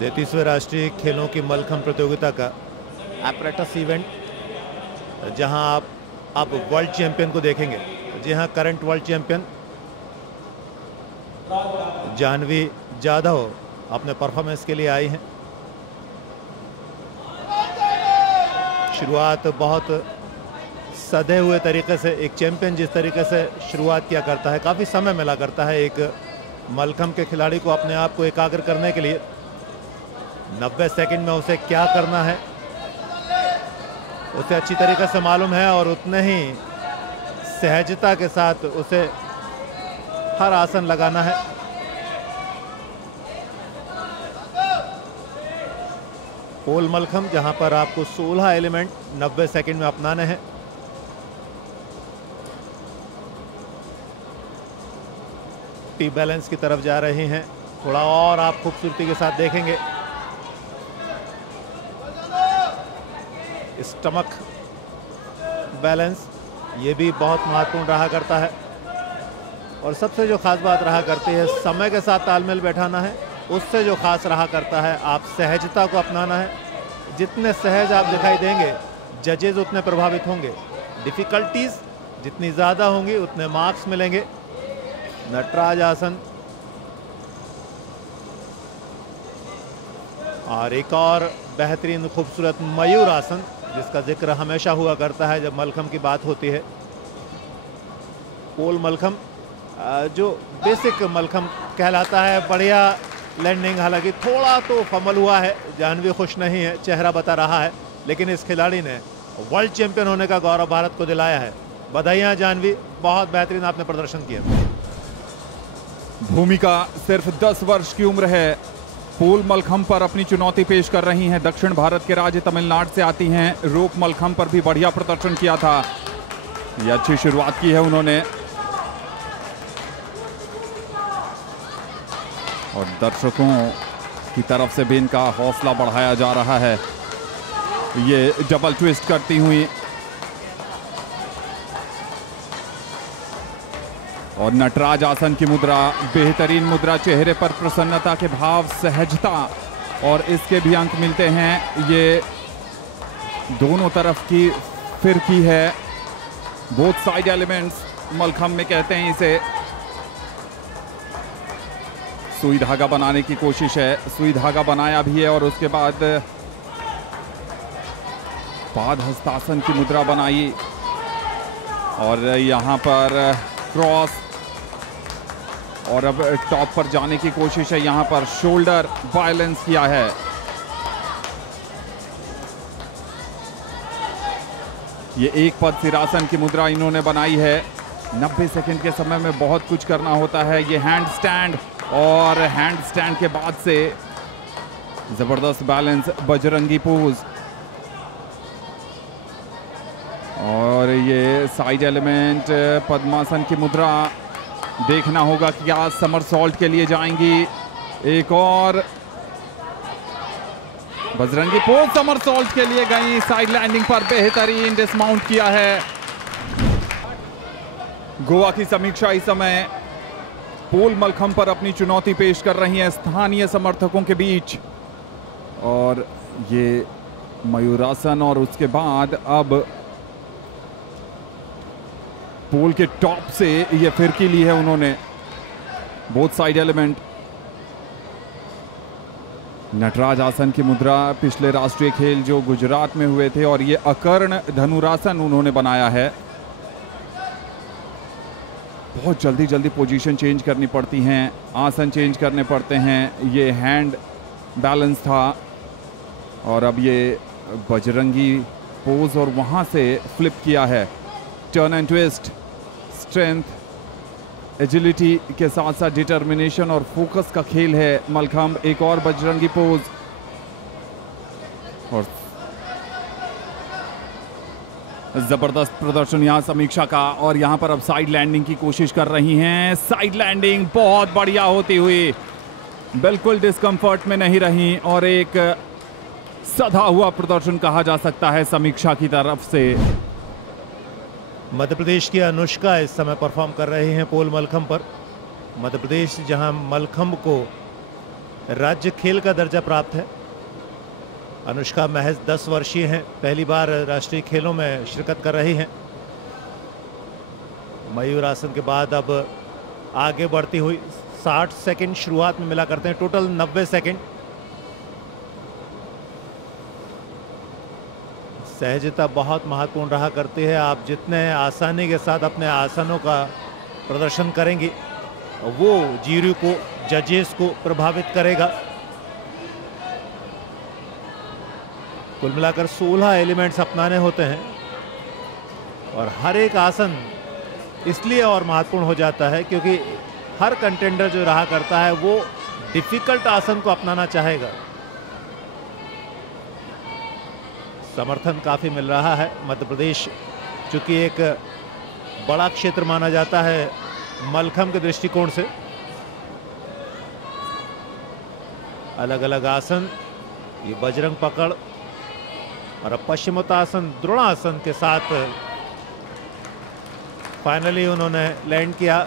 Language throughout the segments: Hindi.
33वें राष्ट्रीय खेलों की मलखंभ प्रतियोगिता का एपरेटस इवेंट, जहां आप वर्ल्ड चैंपियन को देखेंगे। जी हां, current world champion Jahnavi Jadhav अपने परफॉर्मेंस के लिए आई हैं। शुरुआत बहुत सधे हुए तरीके से, एक चैंपियन जिस तरीके से शुरुआत किया करता है, काफ़ी समय मिला करता है एक मलखंभ के खिलाड़ी को अपने आप को एकाग्र करने के लिए। 90 सेकंड में उसे क्या करना है उसे अच्छी तरीके से मालूम है और उतने ही सहजता के साथ उसे हर आसन लगाना है। पोल मलखंभ, जहां पर आपको 16 एलिमेंट 90 सेकंड में अपनाने हैं। टी बैलेंस की तरफ जा रही हैं, थोड़ा और आप खूबसूरती के साथ देखेंगे। स्टमक बैलेंस ये भी बहुत महत्वपूर्ण रहा करता है और सबसे जो खास बात रहा करती है, समय के साथ तालमेल बैठाना है। उससे जो खास रहा करता है, आप सहजता को अपनाना है। जितने सहज आप दिखाई देंगे, जजेज उतने प्रभावित होंगे। डिफिकल्टीज जितनी ज़्यादा होंगी उतने मार्क्स मिलेंगे। नटराज आसन और एक और बेहतरीन खूबसूरत मयूर आसन, जिसका जिक्र हमेशा हुआ करता है जब मलखंभ की बात होती है। पोल मलखंभ जो बेसिक मलखंभ कहलाता है, बढ़िया लैंडिंग। हालांकि थोड़ा तो फमल हुआ है, जाह्नवी खुश नहीं है, चेहरा बता रहा है, लेकिन इस खिलाड़ी ने वर्ल्ड चैंपियन होने का गौरव भारत को दिलाया है। बधाइयाँ जाह्नवी, बहुत बेहतरीन आपने प्रदर्शन किया। भूमिका सिर्फ 10 वर्ष की उम्र है। पोल मलखंभ पर अपनी चुनौती पेश कर रही हैं। दक्षिण भारत के राज्य तमिलनाडु से आती हैं। रोप मलखंभ पर भी बढ़िया प्रदर्शन किया था। ये अच्छी शुरुआत की है उन्होंने और दर्शकों की तरफ से भी इनका हौसला बढ़ाया जा रहा है। ये डबल ट्विस्ट करती हुई और नटराज आसन की मुद्रा, बेहतरीन मुद्रा, चेहरे पर प्रसन्नता के भाव, सहजता, और इसके भी अंक मिलते हैं। ये दोनों तरफ की फिरकी है, बोथ साइड एलिमेंट्स मलखंभ में कहते हैं इसे। सुई धागा बनाने की कोशिश है, सुई धागा बनाया भी है और उसके बाद पाद हस्तासन की मुद्रा बनाई और यहां पर क्रॉस, और अब टॉप पर जाने की कोशिश है। यहां पर शोल्डर बैलेंस किया है। ये एक पद सिरासन की मुद्रा इन्होंने बनाई है। 90 सेकंड के समय में बहुत कुछ करना होता है। ये हैंड स्टैंड, और हैंड स्टैंड के बाद से जबरदस्त बैलेंस, बजरंगी पोज, और ये साइड एलिमेंट पद्मासन की मुद्रा। देखना होगा कि क्या समरसॉल्ट के लिए जाएंगी। एक और बजरंगी पोज समरसॉल्ट के लिए गई। साइड लैंडिंग पर बेहतरीन डिसमाउंट किया है। गोवा की समीक्षा इस समय पोल मलखंभ पर अपनी चुनौती पेश कर रही है स्थानीय समर्थकों के बीच, और ये मयूरासन, और उसके बाद अब पोल के टॉप से ये फिरकी ली है उन्होंने, बोथ साइड एलिमेंट। नटराज आसन की मुद्रा पिछले राष्ट्रीय खेल जो गुजरात में हुए थे, और ये अकर्ण धनुरासन उन्होंने बनाया है। बहुत जल्दी जल्दी पोजीशन चेंज करनी पड़ती हैं, आसन चेंज करने पड़ते हैं। ये हैंड बैलेंस था और अब ये बजरंगी पोज, और वहां से फ्लिप किया है। Turn and twist, strength, agility के साथ साथ डिटर्मिनेशन और फोकस का खेल है मलखंभ। एक और बजरंगी पोज, और जबरदस्त प्रदर्शन यहाँ समीक्षा का। और यहाँ पर अब साइड लैंडिंग की कोशिश कर रही हैं। साइड लैंडिंग बहुत बढ़िया होती हुई, बिल्कुल डिस्कंफर्ट में नहीं रही, और एक सधा हुआ प्रदर्शन कहा जा सकता है समीक्षा की तरफ से। मध्य प्रदेश की अनुष्का इस समय परफॉर्म कर रहे हैं पोल मलखंभ पर। मध्य प्रदेश जहां मलखंभ को राज्य खेल का दर्जा प्राप्त है। अनुष्का महज 10 वर्षीय हैं, पहली बार राष्ट्रीय खेलों में शिरकत कर रही हैं। मयूर आसन के बाद अब आगे बढ़ती हुई 60 सेकंड शुरुआत में मिला करते हैं, टोटल 90 सेकंड। सहजता बहुत महत्वपूर्ण रहा करती है। आप जितने आसानी के साथ अपने आसनों का प्रदर्शन करेंगे वो ज्यूरी को, जजेस को प्रभावित करेगा। कुल मिलाकर 16 एलिमेंट्स अपनाने होते हैं और हर एक आसन इसलिए और महत्वपूर्ण हो जाता है क्योंकि हर कंटेंडर जो रहा करता है वो डिफिकल्ट आसन को अपनाना चाहेगा। समर्थन काफी मिल रहा है। मध्य प्रदेश चूंकि एक बड़ा क्षेत्र माना जाता है मलखम के दृष्टिकोण से, अलग अलग आसन, ये बजरंग पकड़ और अब पश्चिमोत्तासन द्रोणासन के साथ फाइनली उन्होंने लैंड किया।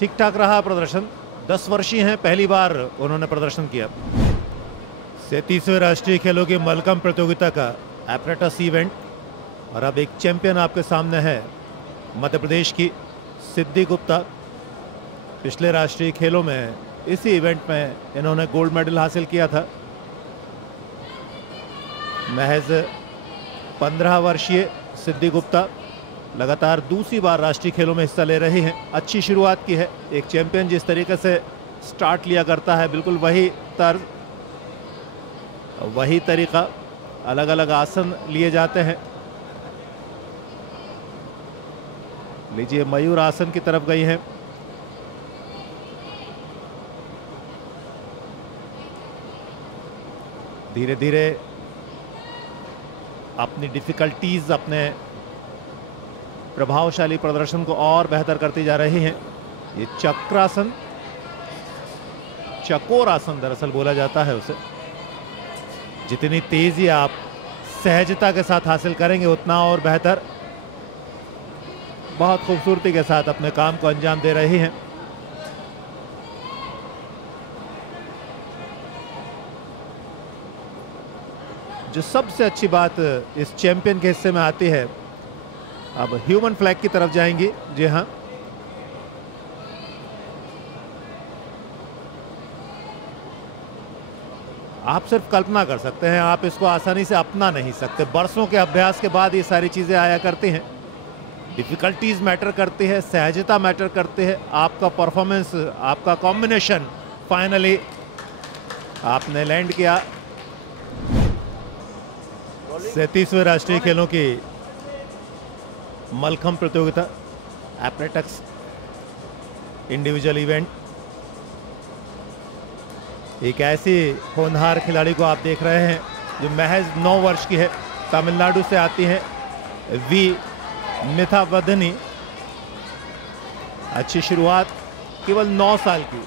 ठीक ठाक रहा प्रदर्शन। 10 वर्षीय हैं, पहली बार उन्होंने प्रदर्शन किया। 37वें राष्ट्रीय खेलों की मलखम प्रतियोगिता का एपरेटस इवेंट और अब एक चैंपियन आपके सामने है, मध्य प्रदेश की सिद्धि गुप्ता। पिछले राष्ट्रीय खेलों में इसी इवेंट में इन्होंने गोल्ड मेडल हासिल किया था। महज 15 वर्षीय सिद्धि गुप्ता लगातार दूसरी बार राष्ट्रीय खेलों में हिस्सा ले रही हैं। अच्छी शुरुआत की है। एक चैंपियन जिस तरीके से स्टार्ट लिया करता है बिल्कुल वही तर्ज, वही तरीका, अलग अलग आसन लिए जाते हैं। लीजिए मयूर आसन की तरफ गई हैं। धीरे धीरे अपनी डिफिकल्टीज, अपने प्रभावशाली प्रदर्शन को और बेहतर करती जा रही हैं। ये चक्रासन, चकोर आसन दरअसल बोला जाता है उसे। जितनी तेजी आप सहजता के साथ हासिल करेंगे उतना और बेहतर। बहुत खूबसूरती के साथ अपने काम को अंजाम दे रही हैं। जो सबसे अच्छी बात इस चैंपियन के हिस्से में आती है, अब ह्यूमन फ्लैग की तरफ जाएंगी। जी हां, आप सिर्फ कल्पना कर सकते हैं, आप इसको आसानी से अपना नहीं सकते। बरसों के अभ्यास के बाद ये सारी चीजें आया करती हैं। डिफिकल्टीज मैटर करती है, सहजता मैटर करती है, आपका परफॉर्मेंस, आपका कॉम्बिनेशन। फाइनली आपने लैंड किया। 37वें राष्ट्रीय खेलों की मलखम प्रतियोगिता एपरेटस इंडिविजुअल इवेंट। एक ऐसी होनहार खिलाड़ी को आप देख रहे हैं जो महज 9 वर्ष की है, तमिलनाडु से आती हैं, वी मिथावदनी। अच्छी शुरुआत, केवल 9 साल की,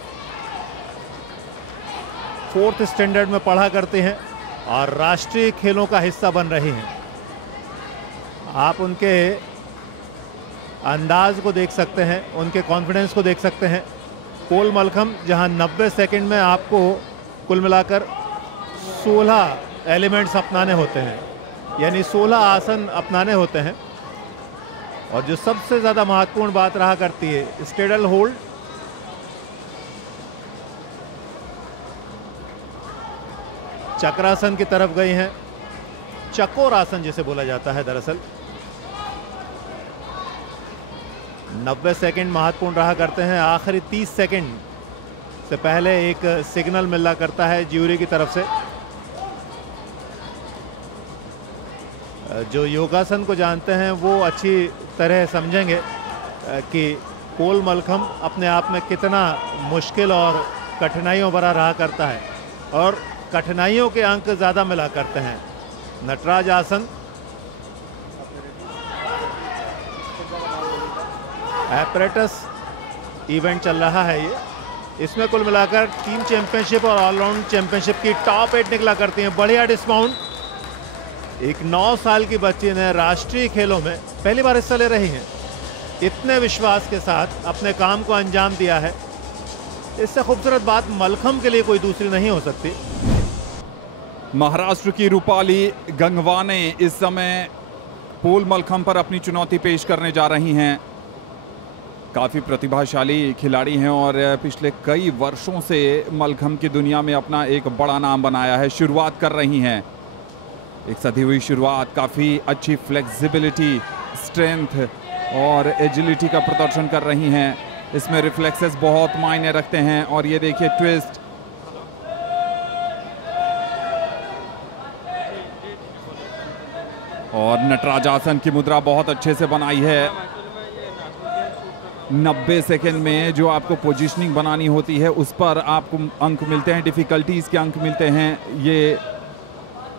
4th स्टैंडर्ड में पढ़ा करते हैं और राष्ट्रीय खेलों का हिस्सा बन रही हैं। आप उनके अंदाज को देख सकते हैं, उनके कॉन्फिडेंस को देख सकते हैं। पोल मलखम जहां 90 सेकंड में आपको कुल मिलाकर 16 एलिमेंट्स अपनाने होते हैं, यानी 16 आसन अपनाने होते हैं। और जो सबसे ज़्यादा महत्वपूर्ण बात रहा करती है, स्टेडल होल्ड, चक्रासन की तरफ गई हैं। चकोर आसन जिसे बोला जाता है दरअसल। 90 सेकंड महत्वपूर्ण रहा करते हैं। आखिरी 30 सेकंड से पहले एक सिग्नल मिला करता है ज्यूरी की तरफ से। जो योगासन को जानते हैं वो अच्छी तरह समझेंगे कि पोल मलखम अपने आप में कितना मुश्किल और कठिनाइयों भरा रहा करता है, और कठिनाइयों के अंक ज़्यादा मिला करते हैं। नटराज आसन, एपरेटस इवेंट चल रहा है ये। इसमें कुल मिलाकर टीम चैंपियनशिप और ऑलराउंड चैंपियनशिप की टॉप 8 निकला करती हैं। बढ़िया डिस्काउंट। एक 9 साल की बच्ची ने राष्ट्रीय खेलों में पहली बार हिस्सा ले रही हैं। इतने विश्वास के साथ अपने काम को अंजाम दिया है। इससे खूबसूरत बात मलखंब के लिए कोई दूसरी नहीं हो सकती। महाराष्ट्र की रूपाली गंगवाने इस समय पोल मलखंब पर अपनी चुनौती पेश करने जा रही हैं। काफ़ी प्रतिभाशाली खिलाड़ी हैं और पिछले कई वर्षों से मलखंब की दुनिया में अपना एक बड़ा नाम बनाया है। शुरुआत कर रही हैं, एक सधी हुई शुरुआत, काफ़ी अच्छी फ्लेक्सिबिलिटी, स्ट्रेंथ और एजिलिटी का प्रदर्शन कर रही हैं। इसमें रिफ्लेक्सेस बहुत मायने रखते हैं। और ये देखिए ट्विस्ट, और नटराजासन की मुद्रा बहुत अच्छे से बनाई है। 90 सेकेंड में जो आपको पोजीशनिंग बनानी होती है उस पर आपको अंक मिलते हैं, डिफिकल्टीज के अंक मिलते हैं। ये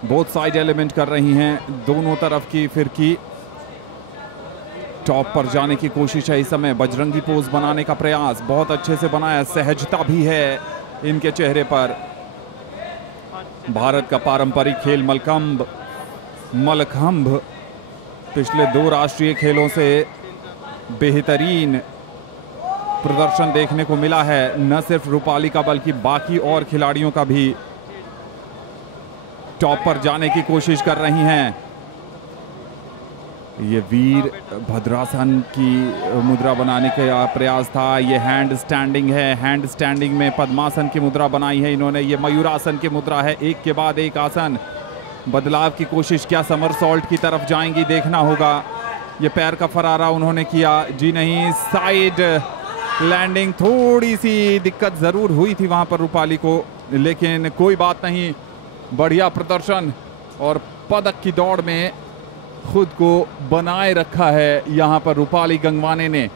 बोथ साइड एलिमेंट कर रही हैं, दोनों तरफ की फिरकी। टॉप पर जाने की कोशिश है इस समय, बजरंगी पोज बनाने का प्रयास बहुत अच्छे से बनाया, सहजता भी है इनके चेहरे पर। भारत का पारंपरिक खेल मलखंब पिछले 2 राष्ट्रीय खेलों से बेहतरीन प्रदर्शन देखने को मिला है। न सिर्फ रूपाली का बल्कि बाकी और खिलाड़ियों का भी टॉप पर जाने की कोशिश कर रही हैं। ये वीर भद्रासन की मुद्रा बनाने का प्रयास था। ये हैंड स्टैंडिंग है, हैंड स्टैंडिंग में पद्मासन की मुद्रा बनाई है इन्होंने। ये मयूरासन की मुद्रा है, एक के बाद एक आसन। बदलाव की कोशिश, क्या समरसॉल्ट की तरफ जाएंगी देखना होगा। ये पैर का फरारा उन्होंने किया, जी नहीं, साइड लैंडिंग। थोड़ी सी दिक्कत ज़रूर हुई थी वहाँ पर रूपाली को, लेकिन कोई बात नहीं, बढ़िया प्रदर्शन और पदक की दौड़ में खुद को बनाए रखा है यहाँ पर रूपाली गंगवाने ने।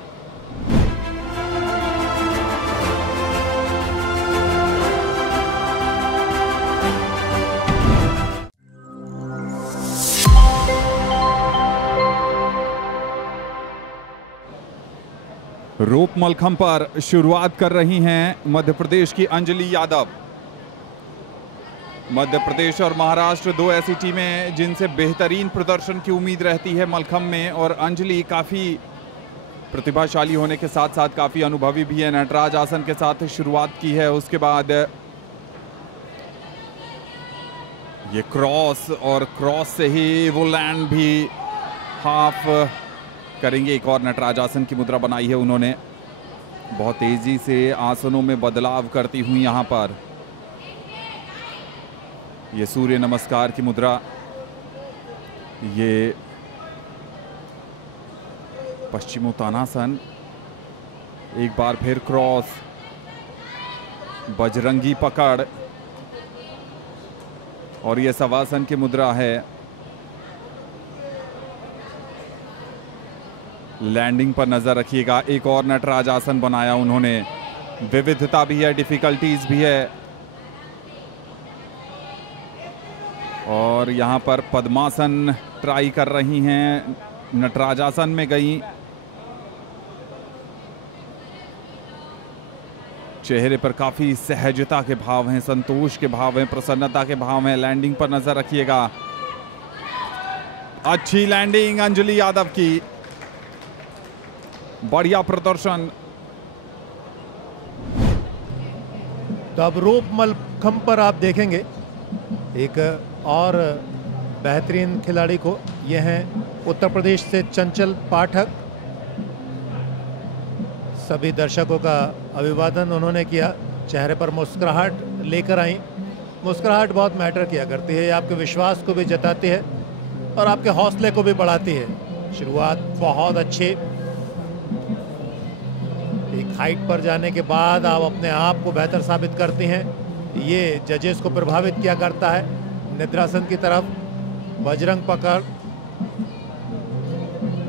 रोप मलखंब पर शुरुआत कर रही हैं मध्य प्रदेश की अंजलि यादव। मध्य प्रदेश और महाराष्ट्र 2 ऐसी टीमें जिनसे बेहतरीन प्रदर्शन की उम्मीद रहती है मलखंब में, और अंजलि काफ़ी प्रतिभाशाली होने के साथ साथ काफ़ी अनुभवी भी है। नटराज आसन के साथ शुरुआत की है, उसके बाद ये क्रॉस, और क्रॉस से ही वो लैंड भी हाफ करेंगे। एक और नटराज आसन की मुद्रा बनाई है उन्होंने। बहुत तेजी से आसनों में बदलाव करती हुई यहाँ पर ये सूर्य नमस्कार की मुद्रा, ये पश्चिमोत्तानासन, एक बार फिर क्रॉस, बजरंगी पकड़, और ये शवासन की मुद्रा है। लैंडिंग पर नजर रखिएगा। एक और नटराज आसन बनाया उन्होंने, विविधता भी है, डिफिकल्टीज भी है। और यहाँ पर पद्मासन ट्राई कर रही हैं, नटराजासन में गई। चेहरे पर काफी सहजता के भाव हैं, संतोष के भाव हैं, प्रसन्नता के भाव हैं। लैंडिंग पर नजर रखिएगा। अच्छी लैंडिंग अंजलि यादव की, बढ़िया प्रदर्शन। तो अब रोप मलखंब पर आप देखेंगे एक और बेहतरीन खिलाड़ी को। ये हैं उत्तर प्रदेश से चंचल पाठक। सभी दर्शकों का अभिवादन उन्होंने किया, चेहरे पर मुस्कुराहट लेकर आई। मुस्कुराहट बहुत मैटर किया करती है, ये आपके विश्वास को भी जताती है और आपके हौसले को भी बढ़ाती है। शुरुआत बहुत अच्छी, एक हाइट पर जाने के बाद आप अपने आप को बेहतर साबित करती हैं। ये जजेस को प्रभावित किया करता है। निद्रासन की तरफ बजरंग पकड़,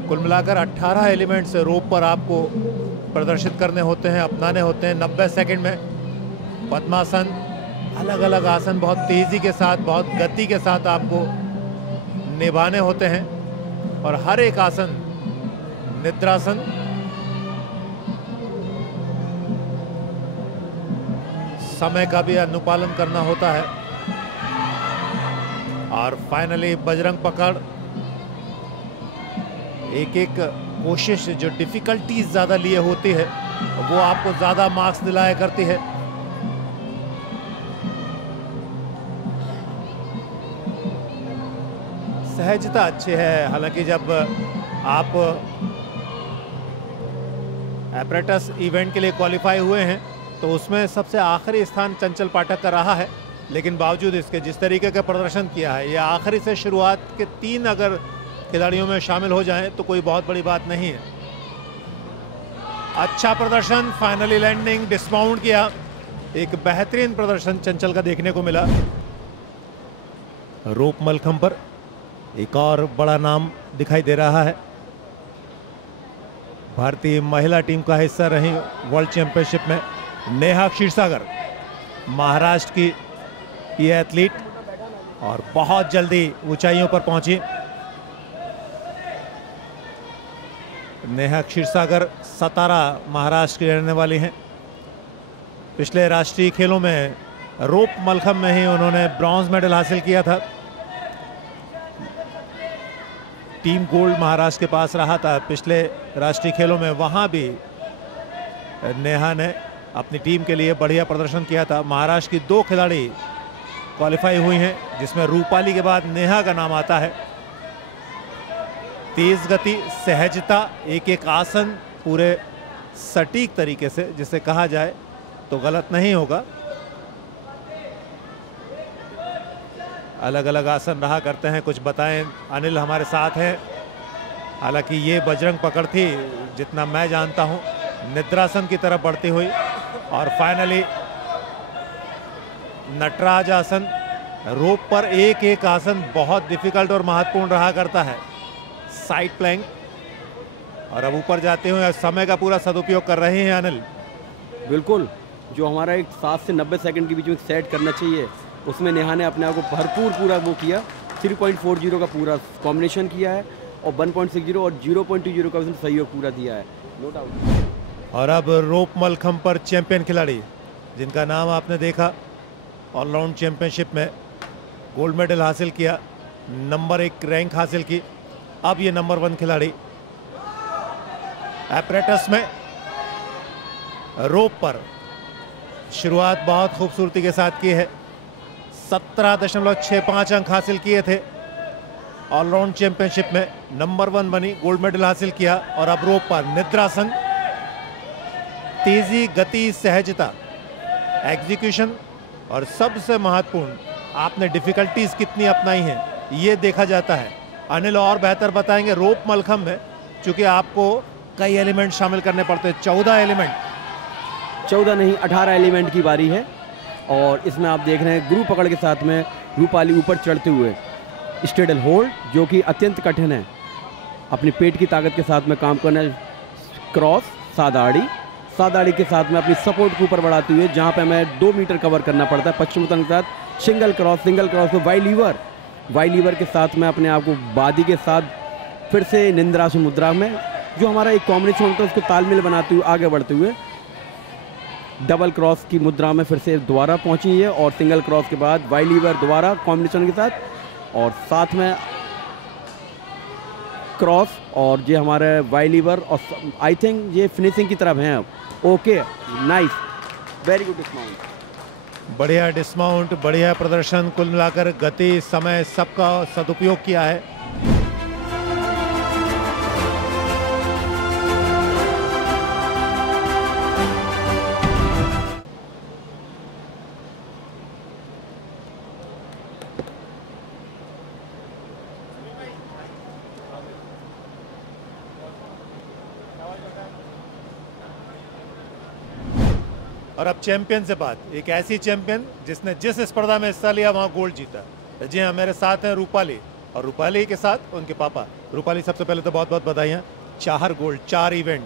कुल मिलाकर 18 एलिमेंट्स रोप पर आपको प्रदर्शित करने होते हैं, अपनाने होते हैं 90 सेकंड में। पद्मासन, अलग अलग आसन बहुत तेजी के साथ, बहुत गति के साथ आपको निभाने होते हैं, और हर एक आसन, निद्रासन, समय का भी अनुपालन करना होता है। और फाइनली बजरंग पकड़, एक एक कोशिश जो डिफिकल्टीज ज़्यादा लिए होती है वो आपको ज़्यादा मार्क्स दिलाया करती है। सहजता अच्छी है, हालांकि जब आप एपरेटस इवेंट के लिए क्वालिफाई हुए हैं तो उसमें सबसे आखिरी स्थान चंचल पाठक का रहा है, लेकिन बावजूद इसके जिस तरीके का प्रदर्शन किया है, ये आखिरी से शुरुआत के 3 अगर खिलाड़ियों में शामिल हो जाएं तो कोई बहुत बड़ी बात नहीं है। अच्छा प्रदर्शन, फाइनली लैंडिंग, डिस्माउंट किया, एक बेहतरीन प्रदर्शन चंचल का देखने को मिला। रोप मलखंब पर एक और बड़ा नाम दिखाई दे रहा है। भारतीय महिला टीम का हिस्सा रही वर्ल्ड चैंपियनशिप में नेहा क्षीरसागर, महाराष्ट्र की ये एथलीट, और बहुत जल्दी ऊंचाइयों पर पहुंची। नेहा क्षीरसागर सतारा महाराष्ट्र की रहने वाली हैं। पिछले राष्ट्रीय खेलों में रोप मलखंब में ही उन्होंने ब्रॉन्ज मेडल हासिल किया था। टीम गोल्ड महाराष्ट्र के पास रहा था पिछले राष्ट्रीय खेलों में, वहां भी नेहा ने अपनी टीम के लिए बढ़िया प्रदर्शन किया था। महाराष्ट्र की 2 खिलाड़ी क्वालिफाई हुई हैं, जिसमें रूपाली के बाद नेहा का नाम आता है। तेज गति, सहजता, एक एक आसन पूरे सटीक तरीके से, जिसे कहा जाए तो गलत नहीं होगा, अलग अलग आसन रहा करते हैं। कुछ बताएं, अनिल हमारे साथ हैं। हालांकि ये बजरंग पकड़ थी जितना मैं जानता हूं, निद्रासन की तरफ बढ़ती हुई, और फाइनली नटराज आसन। रोप पर एक एक आसन बहुत डिफिकल्ट और महत्वपूर्ण रहा करता है। साइड प्लैंक, और अब ऊपर जाते हुए समय का पूरा सदुपयोग कर रहे हैं अनिल। बिल्कुल, जो हमारा एक 7 से 90 सेकंड के बीच में सेट करना चाहिए, उसमें नेहा ने अपने आप को भरपूर पूरा वो किया। 3.40 का पूरा कॉम्बिनेशन किया है, और 1.60 और 0.20 का उसने सहयोग पूरा दिया है, नो डाउट। और अब रोप मलखंब पर चैंपियन खिलाड़ी, जिनका नाम आपने देखा, ऑलराउंड चैंपियनशिप में गोल्ड मेडल हासिल किया, नंबर 1 रैंक हासिल की। अब ये नंबर 1 खिलाड़ी एपरेटस में रोप पर शुरुआत बहुत खूबसूरती के साथ की है। 17.65 अंक हासिल किए थे। ऑलराउंड चैंपियनशिप में नंबर 1 बनी, गोल्ड मेडल हासिल किया। और अब रोप पर निद्रासन, तेजी, गति, सहजता, एग्जीक्यूशन, और सबसे महत्वपूर्ण आपने डिफिकल्टीज कितनी अपनाई हैं, ये देखा जाता है। अनिल और बेहतर बताएंगे। रोप मलखंब में चूंकि आपको कई एलिमेंट शामिल करने पड़ते हैं, 14 एलिमेंट, 14 नहीं 18 एलिमेंट की बारी है। और इसमें आप देख रहे हैं गुरु पकड़ के साथ में रूपाली ऊपर चढ़ते हुए स्टेडल होल्ड, जो कि अत्यंत कठिन है। अपनी पेट की ताकत के साथ में काम करना, क्रॉस, सादाड़ी, सादाड़ी के साथ में अपनी सपोर्ट को ऊपर बढ़ाते हुए, जहाँ पे हमें 2 मीटर कवर करना पड़ता है पश्चिमोत्तान के साथ। सिंगल क्रॉस को वाई लीवर के साथ में अपने आप को बादी के साथ फिर से निंद्रासन मुद्रा में, जो हमारा एक कॉम्बिनेशन होता है, उसको तालमेल बनाते हुए आगे बढ़ते हुए डबल क्रॉस की मुद्रा में फिर से दोबारा पहुंची है, और सिंगल क्रॉस के बाद वाई लीवर दोबारा कॉम्बिनेशन के साथ, और साथ में क्रॉस, और ये हमारे वाई लीवर, और आई थिंक ये फिनिशिंग की तरफ हैं अब। Okay, nice, very good dismount, बढ़िया डिस्माउंट, बढ़िया प्रदर्शन। कुल मिलाकर गति, समय, सबका सदुपयोग किया है। और अब चैंपियन से बात, एक ऐसी चैंपियन जिसने जिस स्पर्धा में हिस्सा लिया वहां गोल्ड जीता। जी हाँ, मेरे साथ हैं रूपाली, और रूपाली के साथ उनके पापा। रूपाली, सबसे पहले तो बहुत बहुत बधाइयाँ, 4 गोल्ड, 4 इवेंट,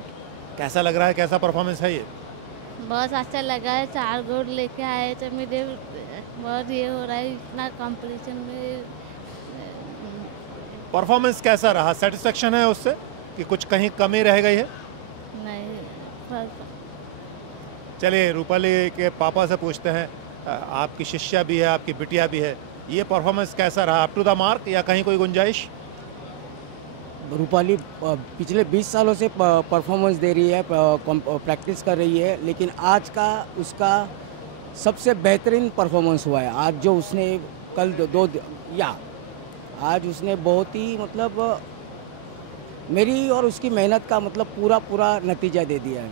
कैसा लग रहा है, कैसा परफॉर्मेंस है ये? बहुत अच्छा लगा है, 4 गोल्ड लेके आए तो मुझे बहुत ये हो रहा है, इतना कंपटीशन में। परफॉर्मेंस कैसा रहा, सेटिस्फेक्शन है उससे कि कुछ कहीं कमी रह गई है? नहीं, चलिए रूपाली के पापा से पूछते हैं, आपकी शिष्या भी है, आपकी बिटिया भी है, ये परफॉर्मेंस कैसा रहा, अप टू द मार्क या कहीं कोई गुंजाइश? रूपाली पिछले 20 सालों से परफॉर्मेंस दे रही है, प्रैक्टिस कर रही है, लेकिन आज का उसका सबसे बेहतरीन परफॉर्मेंस हुआ है। आज जो उसने कल आज उसने बहुत ही मतलब मेरी और उसकी मेहनत का मतलब पूरा नतीजा दे दिया है।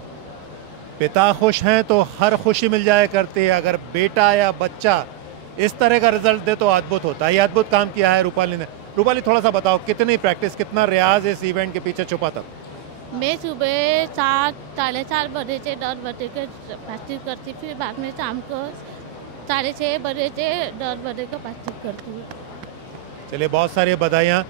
पिता खुश हैं तो हर खुशी मिल जाया करती है। अगर बेटा या बच्चा इस तरह का रिजल्ट दे तो अद्भुत होता है। ये अद्भुत काम किया है रूपाली ने। रूपाली, थोड़ा सा बताओ, कितनी प्रैक्टिस, कितना रियाज इस इवेंट के पीछे छुपा था? मैं सुबह 4 साढ़े 4 बजे से 10 बजे के प्रैक्टिस करती, फिर बाद में शाम को 6:30 बजे से 10 बजे को प्रैक्टिस करती हूँ। चलिए, बहुत सारी बधाइयाँ।